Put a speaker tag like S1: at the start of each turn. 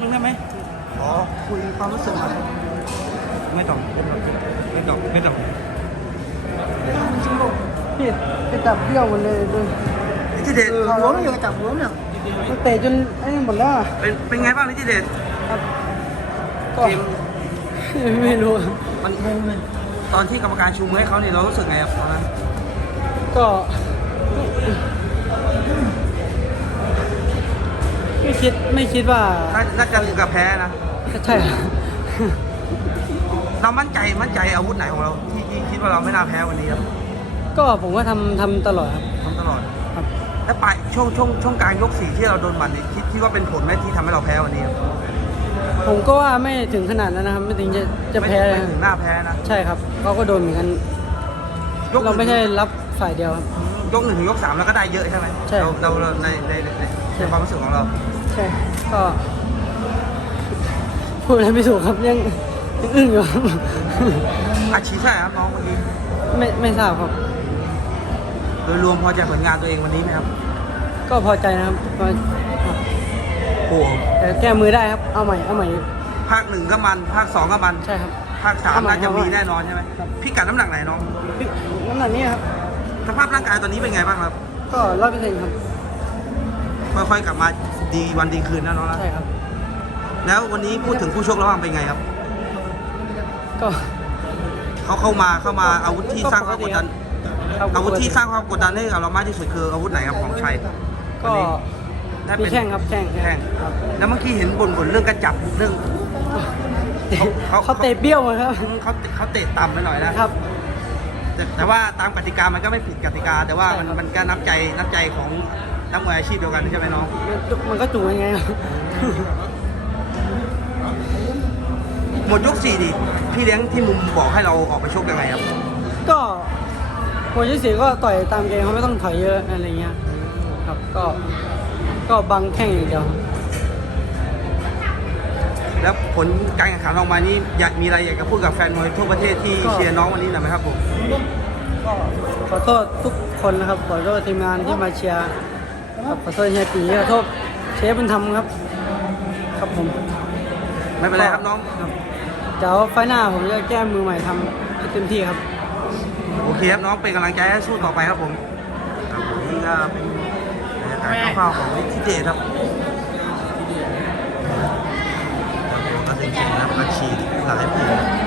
S1: นึงได้ไหมขอคุยความรู้สึกหน่อยไม่ต้อง
S2: พี่ไปจับเบี้ยวหมดเลยดู
S1: นิติเดช
S2: หัวไม่อยู่จับหัวเนี่ยมันเตะจนไอ้นี่หมดแล้ว
S1: เป็นไงบ้างนิติเดช
S2: ครับก็
S1: เกม
S2: ไม่รู้ครับ
S1: มันตอนที่กรรมการชูมือให้เขาเนี่ยเรารู้สึกไงครับตอนนั้น
S2: ก็ไม่คิดว่า
S1: น่าจะถึงกับแพ้นะ
S2: ใช่ครับ
S1: เรามั่นใจอาวุธไหนของเราที่คิดว่าเราไม่น่าแพ้วันนี้ครับ
S2: ก็ผมก็ทำตลอดครับ
S1: ทำตลอด
S2: ครับ
S1: แล้วปลายช่วงกลางยก 4ที่เราโดนหมัดนี่คิดว่าเป็นผลไหมที่ทำให้เราแพ้วันนี้ครับ
S2: ผมก็ว่าไม่ถึงขนาดนั้นนะครับ ไม่ถึงจะแพ้เลย
S1: ไม่ถึงหน้าแพ้นะ
S2: ใช่ครับเขาก็โดนเหมือนกัน เราไม่ใช่รับฝ่ายเดียวครับ
S1: ยก 1 ถึงยก 3แล้วก็ได้เยอะใช่ไหม
S2: ใช่
S1: เราในความรู้สึกของเรา
S2: ใช่ก็พูดอะไรไม่ถูกครับยังอึ้งอยู่ครับ
S1: อาชีพใช่ครับน้องวันนี้
S2: ไม่ทราบครับ
S1: โดยรวมพอใจผลงานตัวเองวันนี้ไหมครับ
S2: ก็พอใจนะครับครับ
S1: โอ้
S2: แต่แก้มือได้ครับเอาใหม่
S1: ภาค 1ก็มันภาค 2ก็มัน
S2: ใช่ครับ
S1: ภาค 3น่าจะมีแน่นอนใช่ไหม
S2: ครับ
S1: พิกัดน้ำหนักไหนน้อง
S2: น้ำหนักนี้ครับ
S1: สภาพร่างกายตอนนี้เป็นไงบ้างครับ
S2: ก็100%ครับ
S1: ค่อยๆกลับมาดีวันดีคืนนะน้องนะ
S2: ใช่ครับ
S1: แล้ววันนี้พูดถึงคู่ชกระหว่างเป็นไงครับ
S2: ก็
S1: เขาเข้ามาอาวุธที่สร้างความกดดัน
S2: ครับ
S1: อาวุธที่สร้างความกดดันให้กับเรามากที่สุดคืออาวุธไหนครับของชัย
S2: ก็
S1: ได้
S2: มี
S1: เป็น
S2: แข้งครับแข้ง
S1: แข้ง
S2: ครับ
S1: แล้วเมื่อกี้เห็นบ่นเรื่องการจับเรื่อง
S2: เขาเตะเบี้ยวมาครับ
S1: เขาเตะต่ำไปหน่อยนะครับ แต่ว่าตามกติกามันก็ไม่ผิดกติกา แต่ว่า
S2: ใช่ครับ
S1: มันก็น้ำใจของนักมวยอาชีพเดียวกันใช่ไหมน้อง
S2: มันก็จุกยังไงครับ
S1: หมดยก 4ดิพี่เลี้ยงที่มุมบอกให้เราออกไปชกยังไงครับ
S2: ก็โคชสีก็ต่อยตามเกมเขาไม่ต้องถอยเยอะอะไรเงี้ยครับก็บังแข้งอย่างเดียว
S1: แล้วผลการแข่งขันออกมานี่มีอะไรอยากจะพูดกับแฟนมวยทั่วประเทศที่เชียร์น้องวันนี้หน่อยไหมครับผม
S2: ก็ขอโทษทุกคนนะครับขอโทษทีมงานที่มาเชียร์ครับขอโทษเฮียตีขอโทษเชฟบุญธรรมครับครับผม
S1: ไม่เป็นไรครับน้อง
S2: เดี๋ยวไฟล์หน้าผมจะแก้มือใหม่ทำให้เต็มที่ครับ
S1: โอเคครับน้องเป็นกำลังใจให้สู้ต่อไปครับผมครับผมนี่ก็เป็นบรรยากาศคร่าวๆของนิติเดชครับก็จริงๆนะบัญชีหลายปี